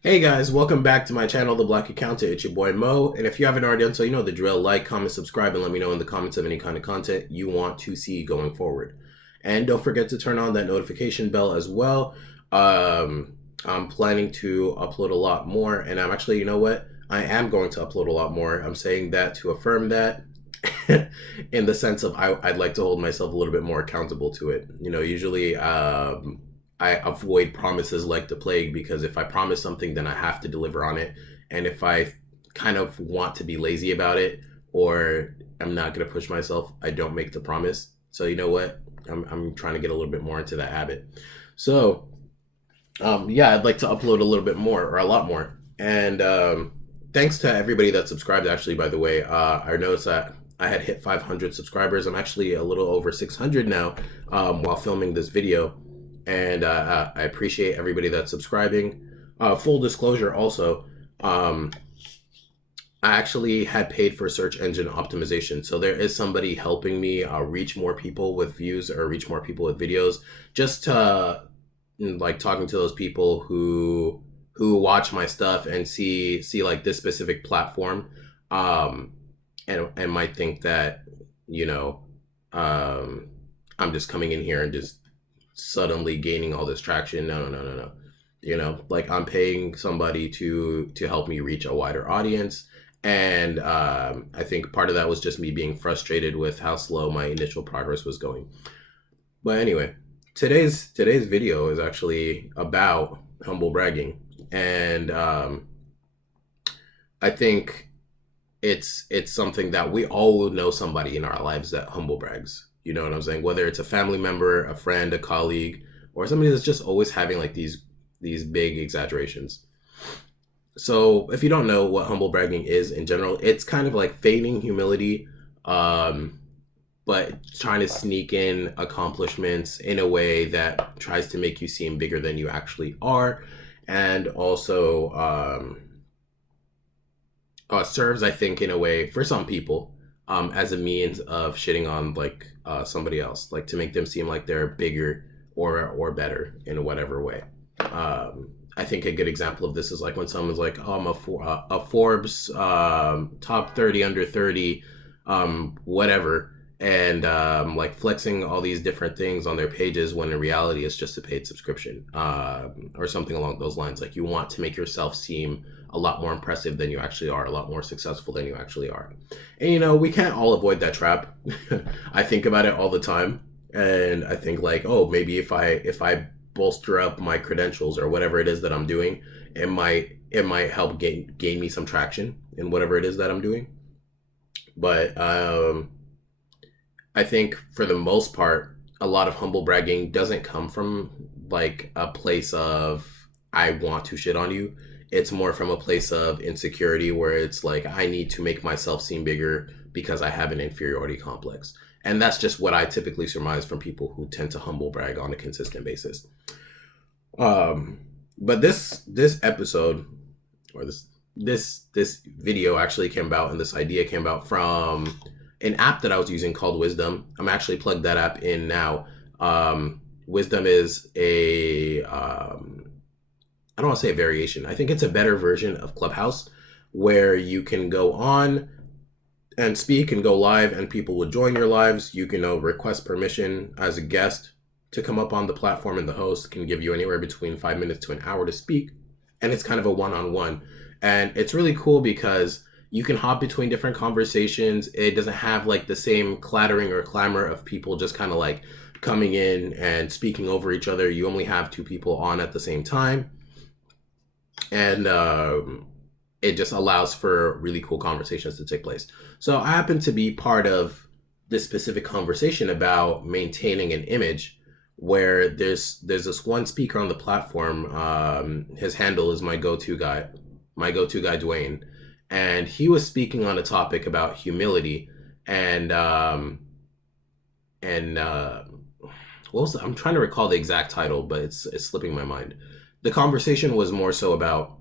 Hey guys, welcome back to my channel, The Black Accountant. It's your boy Mo, and if you haven't already done so, you know the drill. Like, comment, subscribe, and let me know in the comments of any kind of content you want to see going forward. And don't forget to turn on that notification bell as well. I'm planning to upload a lot more, and I'm actually, you know what? I am going to upload a lot more. I'm saying that to affirm that in the sense of I'd like to hold myself a little bit more accountable to it. You know, usually I avoid promises like the plague because if I promise something, then I have to deliver on it. And if I kind of want to be lazy about it or I'm not going to push myself, I don't make the promise. So, you know what? I'm trying to get a little bit more into that habit. So, yeah, I'd like to upload a little bit more or a lot more. And thanks to everybody that subscribed, actually, by the way. I noticed that I had hit 500 subscribers. I'm actually a little over 600 now while filming this video, and I appreciate everybody that's subscribing. Full disclosure also, I actually had paid for search engine optimization. So there is somebody helping me reach more people with views or reach more people with videos, just to like talking to those people who watch my stuff and see like this specific platform, um and might think that, you know, I'm just coming in here and just suddenly gaining all this traction. No. You know, like I'm paying somebody to help me reach a wider audience. And I think part of that was just me being frustrated with how slow my initial progress was going. But anyway, today's video is actually about humble bragging, and I think it's something that we all will know somebody in our lives that humble brags. You know what I'm saying? Whether it's a family member, a friend, a colleague, or somebody that's just always having like these big exaggerations. So if you don't know what humble bragging is in general, it's kind of like feigning humility, um, but trying to sneak in accomplishments in a way that tries to make you seem bigger than you actually are, and also serves, I think, in a way for some people, as a means of shitting on like somebody else, like to make them seem like they're bigger or better in whatever way. I think a good example of this is like when someone's like, "Oh, I'm a Forbes top 30 under 30, whatever," and like flexing all these different things on their pages when in reality it's just a paid subscription, or something along those lines. Like you want to make yourself seem a lot more impressive than you actually are, a lot more successful than you actually are. And you know, we can't all avoid that trap. I think about it all the time, and I think like, oh, maybe if I bolster up my credentials or whatever it is that I'm doing, it might help gain me some traction in whatever it is that I'm doing. But I think for the most part, a lot of humble bragging doesn't come from like a place of I want to shit on you. It's more from a place of insecurity where it's like I need to make myself seem bigger because I have an inferiority complex. And that's just what I typically surmise from people who tend to humble brag on a consistent basis. Um, but this episode or this video actually came about, and this idea came about from an app that I was using called Wisdom. I'm actually plugged that app in now. Wisdom is a I don't want to say a variation. I think it's a better version of Clubhouse, where you can go on and speak and go live, and people will join your lives. You can request permission as a guest to come up on the platform, and the host can give you anywhere between 5 minutes to an hour to speak. And it's kind of a one-on-one. And it's really cool because you can hop between different conversations. It doesn't have like the same clattering or clamor of people just kind of like coming in and speaking over each other. You only have two people on at the same time. And it just allows for really cool conversations to take place. So I happen to be part of this specific conversation about maintaining an image, where there's this one speaker on the platform. His handle is my go-to guy Dwayne, and he was speaking on a topic about humility. And what was I'm trying to recall the exact title, but it's slipping my mind. The conversation was more so about,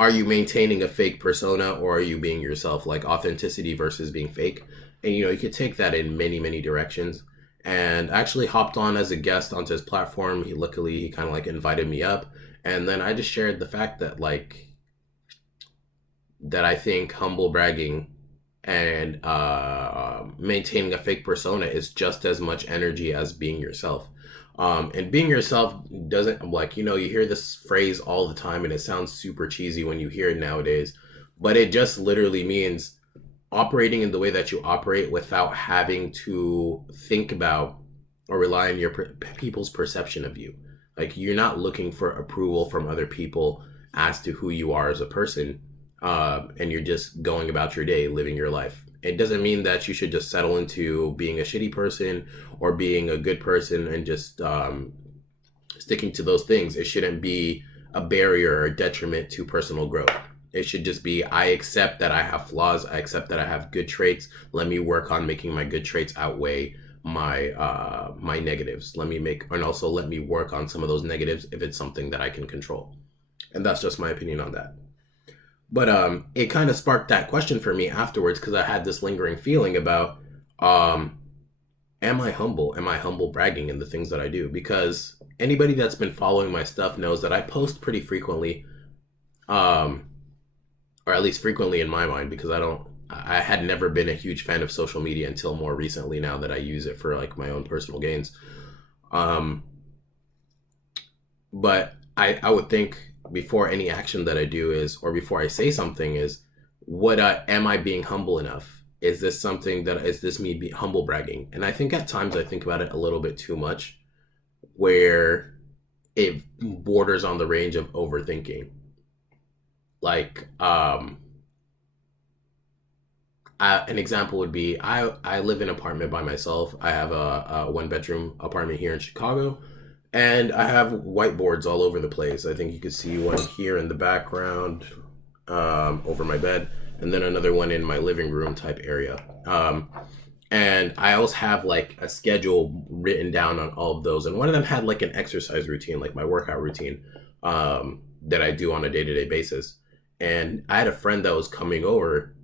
are you maintaining a fake persona or are you being yourself, like authenticity versus being fake? And you know, you could take that in many directions. and I actually hopped on as a guest onto his platform. He kind of like invited me up, and then I just shared the fact that I think humble bragging and maintaining a fake persona is just as much energy as being yourself. And being yourself doesn't, like, you hear this phrase all the time and it sounds super cheesy when you hear it nowadays, but it just literally means operating in the way that you operate without having to think about or rely on people's perception of you. Like, you're not looking for approval from other people as to who you are as a person, and you're just going about your day, living your life. It doesn't mean that you should just settle into being a shitty person or being a good person and just sticking to those things. It shouldn't be a barrier or detriment to personal growth. It should just be, I accept that I have flaws. I accept that I have good traits. Let me work on making my good traits outweigh my negatives. And also let me work on some of those negatives if it's something that I can control. And that's just my opinion on that. But it kind of sparked that question for me afterwards, because I had this lingering feeling about, am I humble? Am I humble bragging in the things that I do? Because anybody that's been following my stuff knows that I post pretty frequently, or at least frequently in my mind, because I had never been a huge fan of social media until more recently, now that I use it for like my own personal gains. But I would think, before any action that I do or before I say something, am I being humble enough? Is this me be humble bragging? And I think at times I think about it a little bit too much, where it borders on the range of overthinking. Like, an example would be, I live in an apartment by myself. I have a 1-bedroom apartment here in Chicago. And I have whiteboards all over the place. I think you could see one here in the background, over my bed, and then another one in my living room type area. And I always have like a schedule written down on all of those. And one of them had like an exercise routine, like my workout routine, that I do on a day-to-day basis. And I had a friend that was coming over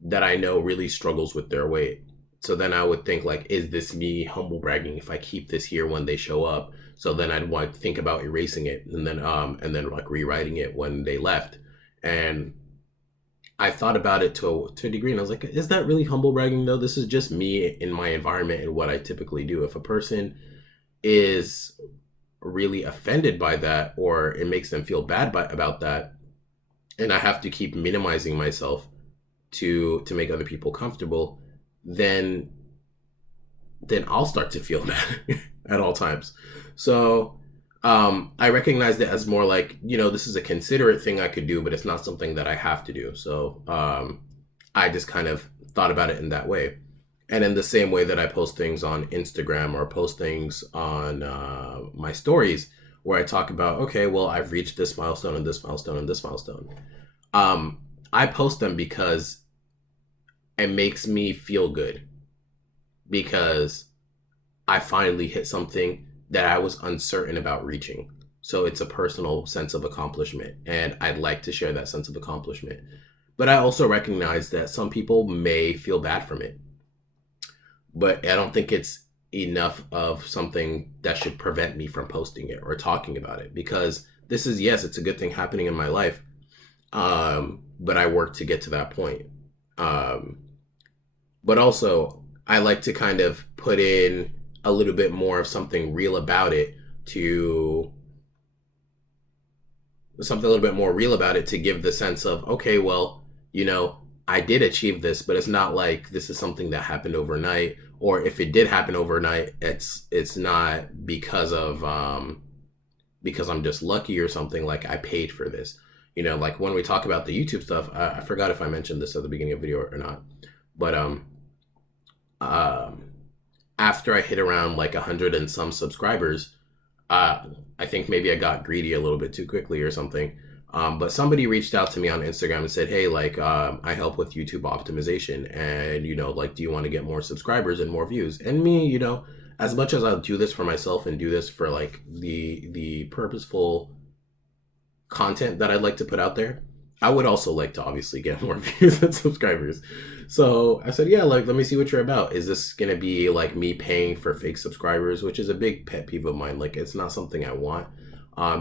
that I know really struggles with their weight. So then I would think, like, is this me humble bragging if I keep this here when they show up? So then I'd want to think about erasing it and then like rewriting it when they left. And I thought about it to a degree, and I was like, is that really humble bragging though? This is just me in my environment and what I typically do. If a person is really offended by that, or it makes them feel bad about that, and I have to keep minimizing myself to make other people comfortable, then I'll start to feel bad at all times. So I recognized it as more like, this is a considerate thing I could do, but it's not something that I have to do. So I just kind of thought about it in that way. And in the same way that I post things on Instagram or post things on my stories, where I talk about, okay, well, I've reached this milestone and this milestone and this milestone. I post them because it makes me feel good, because I finally hit something that I was uncertain about reaching. So it's a personal sense of accomplishment, and I'd like to share that sense of accomplishment. But I also recognize that some people may feel bad from it. But I don't think it's enough of something that should prevent me from posting it or talking about it, because this is, yes, it's a good thing happening in my life. But I work to get to that point. But also, I like to kind of put in a little bit more of something real about it, to give the sense of, okay, well, I did achieve this, but it's not like this is something that happened overnight. Or if it did happen overnight, it's not because I'm just lucky or something, like I paid for this. Like when we talk about the YouTube stuff, I forgot if I mentioned this at the beginning of the video or not, but after I hit around like 100 and some subscribers, I think maybe I got greedy a little bit too quickly or something. But somebody reached out to me on Instagram and said, hey, like, I help with YouTube optimization, and, like, do you want to get more subscribers and more views? And me, as much as I'll do this for myself and do this for like the purposeful content that I'd like to put out there, I would also like to obviously get more views and subscribers. So I said, yeah, like, let me see what you're about. Is this going to be like me paying for fake subscribers, which is a big pet peeve of mine. Like, it's not something I want.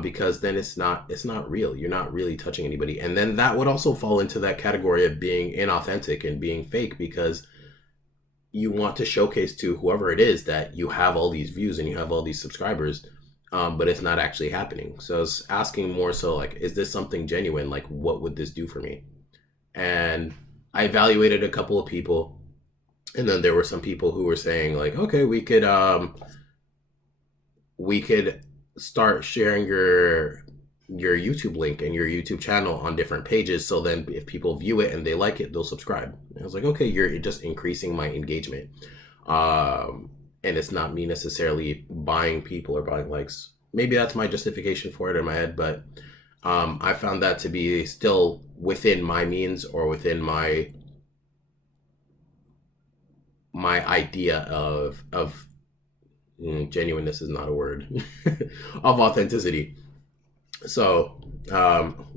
Because then it's not real. You're not really touching anybody. And then that would also fall into that category of being inauthentic and being fake, because you want to showcase to whoever it is that you have all these views and you have all these subscribers, but it's not actually happening. So I was asking more so like, is this something genuine? Like, what would this do for me? And I evaluated a couple of people, and then there were some people who were saying like, okay, we could start sharing your YouTube link and your YouTube channel on different pages. So then if people view it and they like it, they'll subscribe. And I was like, okay, you're just increasing my engagement. And it's not me necessarily buying people or buying likes. Maybe that's my justification for it in my head, but I found that to be still within my means, or within my idea of genuineness is not a word of authenticity. So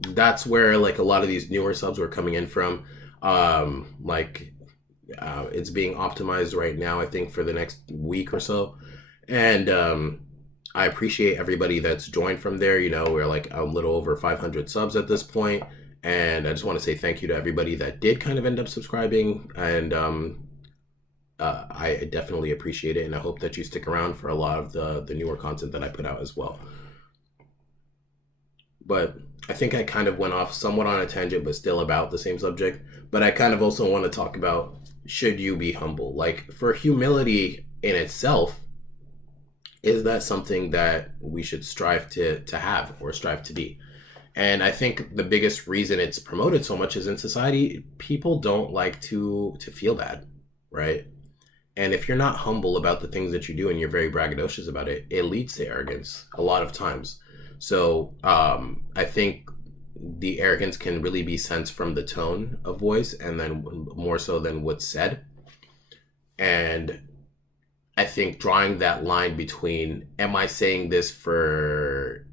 that's where like a lot of these newer subs were coming in from. Like it's being optimized right now, I think, for the next week or so. And I appreciate everybody that's joined from there. You know, we're like a little over 500 subs at this point. And I just want to say thank you to everybody that did kind of end up subscribing. And I definitely appreciate it. And I hope that you stick around for a lot of the newer content that I put out as well. But I think I kind of went off somewhat on a tangent, but still about the same subject. But I kind of also want to talk about, should you be humble? Like, for humility in itself, is that something that we should strive to have or strive to be? And I think the biggest reason it's promoted so much is in society, people don't like to feel bad, right? And if you're not humble about the things that you do and you're very braggadocious about it, it leads to arrogance a lot of times. So I think the arrogance can really be sensed from the tone of voice, and then more so than what's said. And I think drawing that line between, am I telling this person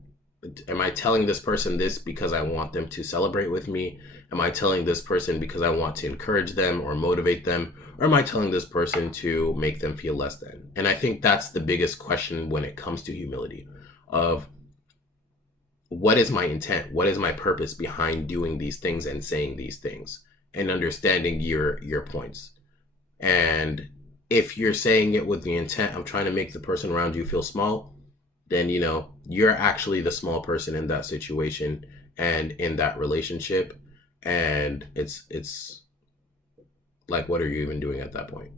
this because I want them to celebrate with me? Am I telling this person because I want to encourage them or motivate them? Or am I telling this person to make them feel less than? And I think that's the biggest question when it comes to humility, of what is my intent? What is my purpose behind doing these things and saying these things, and understanding your points. And if you're saying it with the intent of trying to make the person around you feel small, then you're actually the small person in that situation and in that relationship. And it's like, what are you even doing at that point?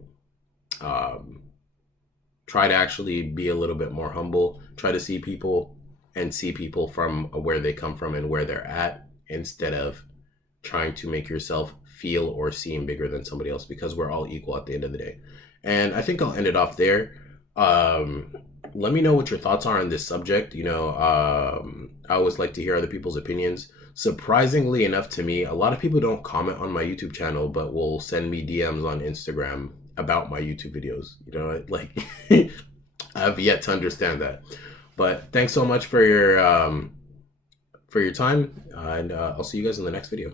Try to actually be a little bit more humble. Try to see people from where they come from and where they're at, instead of trying to make yourself feel or seem bigger than somebody else, because we're all equal at the end of the day. And I think I'll end it off there. Let me know what your thoughts are on this subject. I always like to hear other people's opinions. Surprisingly enough to me, a lot of people don't comment on my YouTube channel, but will send me DMs on Instagram about my YouTube videos. Like I've yet to understand that. But thanks so much for your time, and I'll see you guys in the next video.